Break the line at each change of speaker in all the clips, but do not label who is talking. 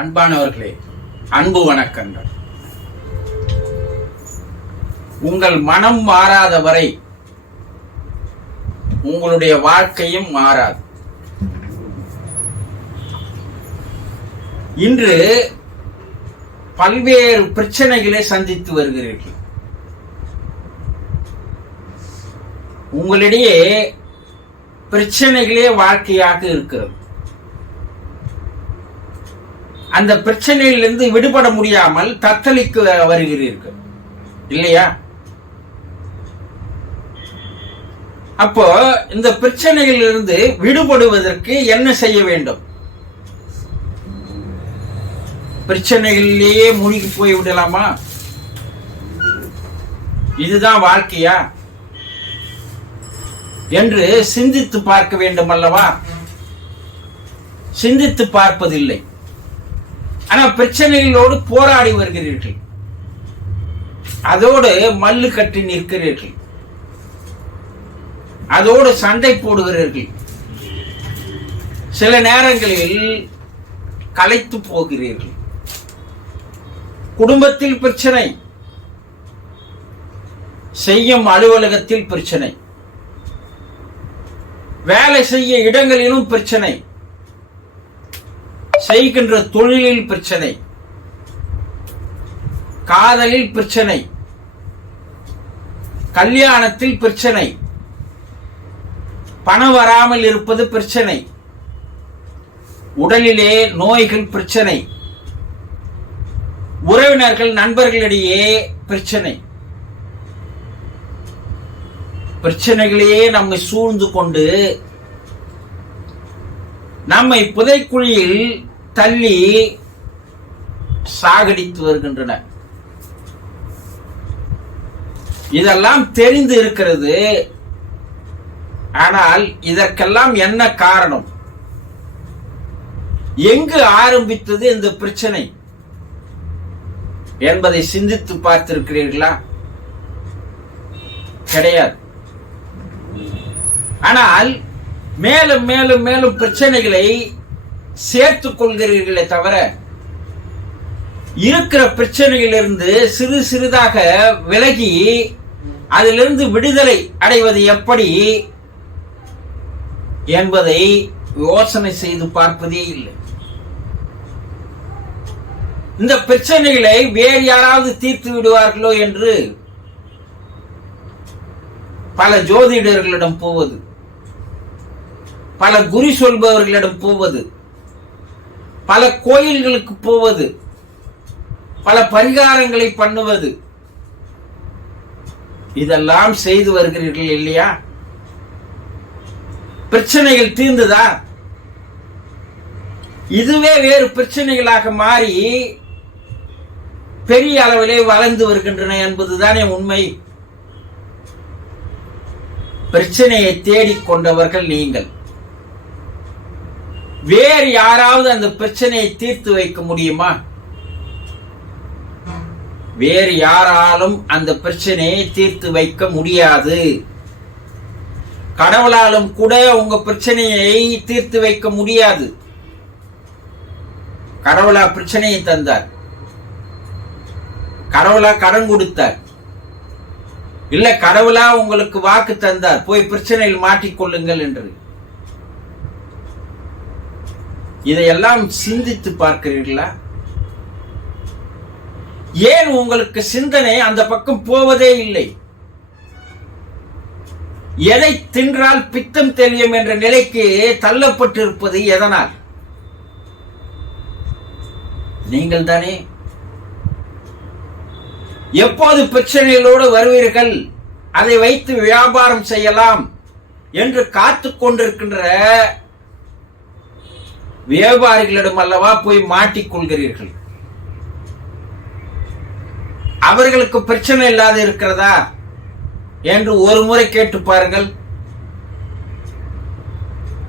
அன்பானவர்களே அன்பு வணக்கங்கள். உங்கள் மனம் மாறாத வரை உங்களுடைய வாழ்க்கையும் மாறாது. இன்று பல்வேறு பிரச்சனைகளை சந்தித்து வருகிறீர்கள். உங்களிடையே பிரச்சனைகளே வாழ்க்கையாக இருக்கிறது. அந்த பிரச்சனையிலிருந்து விடுபட முடியாமல் தத்தளிக்கு வருகிறீர்கள். இல்லையா? அப்போ இந்த பிரச்சனையிலிருந்து விடுபடுவதற்கு என்ன செய்ய வேண்டும்? பிரச்சனைகளிலேயே மூழ்கி போய் விடலாமா? இதுதான் வாழ்க்கையா? என்று சிந்தித்து பார்க்க வேண்டும் அல்லவா? சிந்தித்து பார்ப்பதில்லை. ஆனால் பிரச்சனைகளோடு போராடி வருகிறீர்கள். அதோடு மல்லு கட்டி நிற்கிறீர்கள். அதோடு சண்டை போடுகிறீர்கள். சில நேரங்களில் களைத்து போகிறீர்கள். குடும்பத்தில் பிரச்சனை. செய்யும் அலுவலகத்தில் பிரச்சனை. வேலை செய்ய இடங்களிலும் பிரச்சனை. செய்கின்ற தொழிலில் பிரச்சனை காதலில் பிரச்சனை கல்யாணத்தில் பிரச்சனை பணம் வராமல் இருப்பது பிரச்சனை உடலிலே நோய்கள் பிரச்சனை உறவினர்கள் நண்பர்களிடையே பிரச்சனை. பிரச்சனைகளையே நம்மை சூழ்ந்து கொண்டு நம்மை புதைக்குழியில் தள்ளி சாகடித்து வருகின்றன. இதெல்லாம் தெரிந்து இருக்கிறது. ஆனால் இதற்கெல்லாம் என்ன காரணம்? எங்கு ஆரம்பித்தது இந்த பிரச்சனை? என்பதை சிந்தித்து பார்த்திருக்கிறீர்களா? கிடையாது. ஆனால் மேலும் மேலும் மேலும் பிரச்சனைகளை சேர்த்து கொள்கிறீர்களே தவிர இருக்கிற பிரச்சனையிலிருந்து சிறு சிறிதாக விலகி அதிலிருந்து விடுதலை அடைவது எப்படி என்பதை யோசனை செய்து பார்ப்பதே இல்லை. இந்த பிரச்சனைகளை வேறு யாராவது தீர்த்து விடுவார்களோ என்று பல ஜோதிடர்களிடம் போவது பல குறி சொல்பவர்களிடம் போவது பல கோயில்களுக்கு போவது பல பரிகாரங்களை பண்ணுவது. இதெல்லாம் செய்து வருகிறீர்கள் இல்லையா? பிரச்சனைகள் தீர்ந்துதா? இதுவே வேறு பிரச்சனைகளாக மாறி பெரிய அளவிலே வளர்ந்து வருகின்றன என்பதுதானே உண்மை. பிரச்சனையை தேடிக் கொண்டவர்கள் நீங்கள். வேறு யாராவது அந்த பிரச்சனையை தீர்த்து வைக்க முடியுமா? வேறு யாராலும் அந்த பிரச்சனையை தீர்த்து வைக்க முடியாது. கடவுளாலும் கூட உங்க பிரச்சனையை தீர்த்து வைக்க முடியாது. கடவுளா பிரச்சனையை தந்தார். கடவுளா கடன் கொடுத்தார். இல்ல கடவுளா உங்களுக்கு வாக்கு தந்தார். போய் பிரச்சனையில் மாட்டிக்கொள்ளுங்கள் என்று. இதையெல்லாம் சிந்தித்து பார்க்கிறீர்களா? ஏன் உங்களுக்கு சிந்தனை அந்த பக்கம் போவதே இல்லை? எதை தின்றால் பித்தம் தெரியும் என்ற நிலைக்கு தள்ளப்பட்டிருப்பது எதனால்? நீங்கள் தானே? எப்போது பிரச்சனைகளோடு வருவீர்கள்? அதை வைத்து வியாபாரம் செய்யலாம் என்று காத்து கொண்டிருக்கின்ற வியாபாரிகளிடம் அல்லவா போய் மாட்டிக்கொள்கிறீர்கள் அவர்களுக்கு பிரச்சனை இல்லாத இருக்கிறதா? என்று ஒரு முறை கேட்டு பாருங்கள்.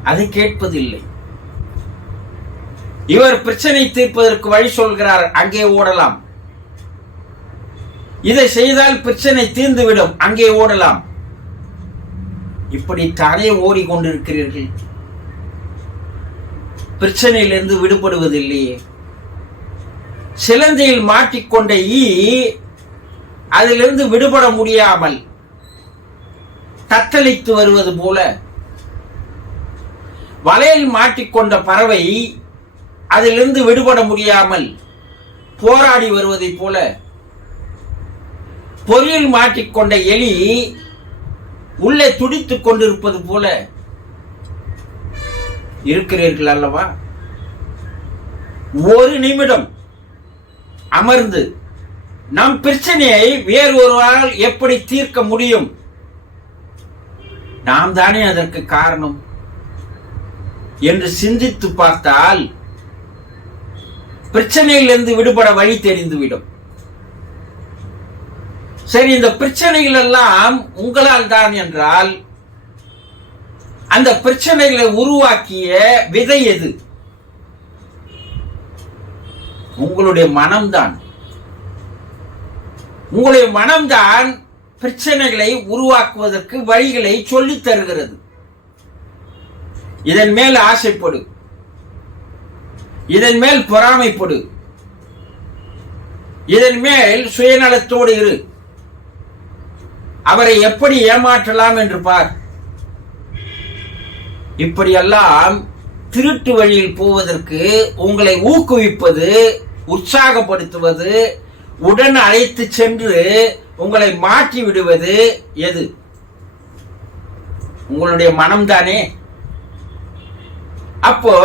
அதை கேட்பதில்லை. இவர் பிரச்சனை தீர்ப்பதற்கு வழி சொல்கிறார் அங்கே ஓடலாம். இதை செய்தால் பிரச்சனை தீர்ந்துவிடும் அங்கே ஓடலாம். இப்படி தானே ஓடிக்கொண்டிருக்கிறீர்கள்? பிரச்சனையிலிருந்து விடுபடுவதில்லையே சிலந்தையில் மாட்டிக்கொண்ட ஈ அதிலிருந்து விடுபட முடியாமல் தத்தளித்து வருவது போல. வலையில் மாட்டிக்கொண்ட பறவை அதிலிருந்து விடுபட முடியாமல் போராடி வருவதைப் போல. பொறியில் மாட்டிக்கொண்ட எலி உள்ளே துடித்துக் கொண்டிருப்பது போல. இருக்கிறீர்கள் அல்லவா? ஒரு நிமிடம் அமர்ந்து நம் பிரச்சனையை வேறு ஒருவரால் எப்படி தீர்க்க முடியும்? நாம் தானே அதற்கு காரணம்? என்று சிந்தித்து பார்த்தால் பிரச்சனையிலிருந்து விடுபட வழி தெரிந்துவிடும். சரி இந்த பிரச்சனைகள் எல்லாம் உங்களால் தான் என்றால் அந்த பிரச்சனைகளை உருவாக்கிய விதை எது? உங்களுடைய மனம்தான். உங்களுடைய மனம்தான் பிரச்சனைகளை உருவாக்குவதற்கு வழிகளை சொல்லித் தருகிறது. இதன் மேல் ஆசைப்படு. இதன் மேல் பொறாமைப்படு. இதன் மேல் சுயநலத்தோடு இரு. அவரை எப்படி ஏமாற்றலாம் என்று பார். இப்படியெல்லாம் திருட்டு வழியில் போவதற்கு உங்களை ஊக்குவிப்பது உற்சாகப்படுத்துவது உடன் அழைத்து சென்று உங்களை மாற்றி விடுவது எது? உங்களுடைய மனம்தானே அப்போ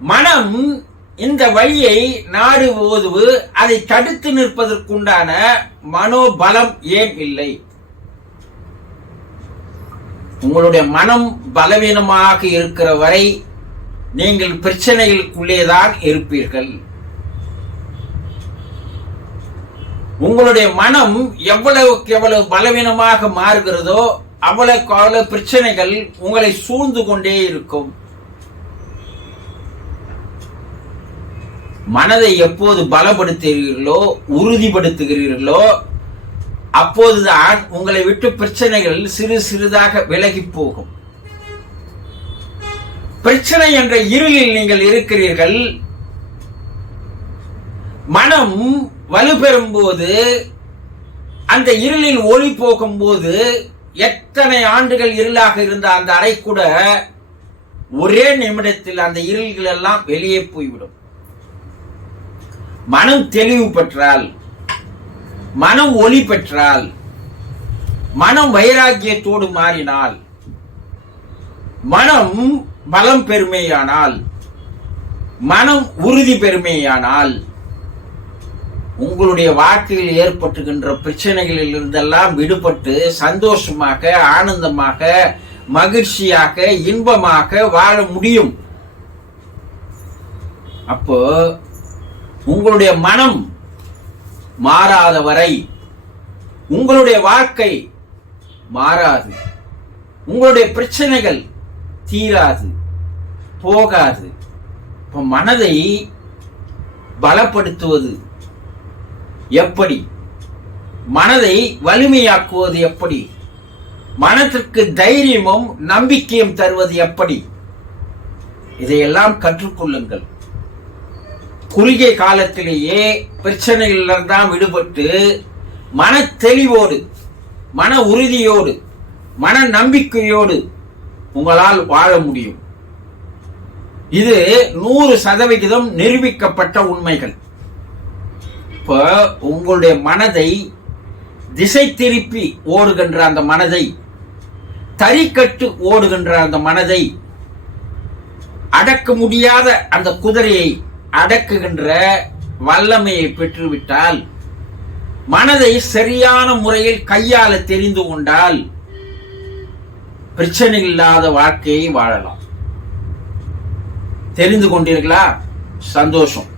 மனம் இந்த வழியை நாடுவது அதை தடுத்து நிற்பதற்குண்டான மனோபலம் ஏன் இல்லை? உங்களுடைய மனம் பலவீனமாக இருக்கிற வரை நீங்கள் பிரச்சனைகளுக்குள்ளேதான் இருப்பீர்கள். உங்களுடைய மனம் எவ்வளவுக்கு எவ்வளவு பலவீனமாக மாறுகிறதோ அவ்வளவுக்கு அவ்வளவு பிரச்சனைகள் உங்களை சூழ்ந்து கொண்டே இருக்கும். மனதை எப்போது பலப்படுத்துகிறீர்களோ உறுதிப்படுத்துகிறீர்களோ அப்போதுதான் உங்களை விட்டு பிரச்சனைகள் சிறு சிறிதாக விலகி போகும். பிரச்சனை என்ற இருளில் நீங்கள் இருக்கிறீர்கள். மனம் வலுப்பெறும் போது அந்த இருளில் ஒளி போகும்போது எத்தனை ஆண்டுகள் இருளாக இருந்த அந்த அறை கூட ஒரே நிமிடத்தில் அந்த இருள்கள் எல்லாம் வெளியே போய்விடும். மனம் தெளிவு பெற்றால் மனம் ஒளி பெற்றால் மனம் வைராக்கியத்தோடு மாறினால் மனம் பலம் பெருமையானால் மனம் உறுதி பெருமையானால் உங்களுடைய வாழ்க்கையில் ஏற்பட்டுகின்ற பிரச்சனைகளில் இருந்தெல்லாம் விடுபட்டு சந்தோஷமாக ஆனந்தமாக மகிழ்ச்சியாக இன்பமாக வாழ முடியும். அப்போ உங்களுடைய மனம் மாறாத வரை உங்களுடைய வாழ்க்கை மாறாது. உங்களுடைய பிரச்சனைகள் தீராது போகாது. இப்ப மனதை பலப்படுத்துவது எப்படி? மனதை வலிமையாக்குவது எப்படி? மனத்திற்கு தைரியமும் நம்பிக்கையும் தருவது எப்படி? இதையெல்லாம் கற்றுக்கொள்ளுங்கள். குறுகிய காலத்திலேயே பிரச்சனைகளிலிருந்தான் விடுபட்டு மன தெளிவோடு மன உறுதியோடு மன நம்பிக்கையோடு உங்களால் வாழ முடியும். இது நூறு சதவிகிதம் நிரூபிக்கப்பட்ட உண்மைகள். இப்போ உங்களுடைய மனதை திசை திருப்பி ஓடுகின்ற அந்த மனதை தறிக்கட்டு ஓடுகின்ற அந்த மனதை அடக்க முடியாத அந்த குதிரையை அடக்குகின்ற வல்லமையை பெற்றுவிட்டால் மனதை சரியான முறையில் கையாள தெரிந்து கொண்டால் பிரச்சனை இல்லாத வாழ்க்கையை வாழலாம். தெரிந்து கொண்டீர்களா? சந்தோஷம்.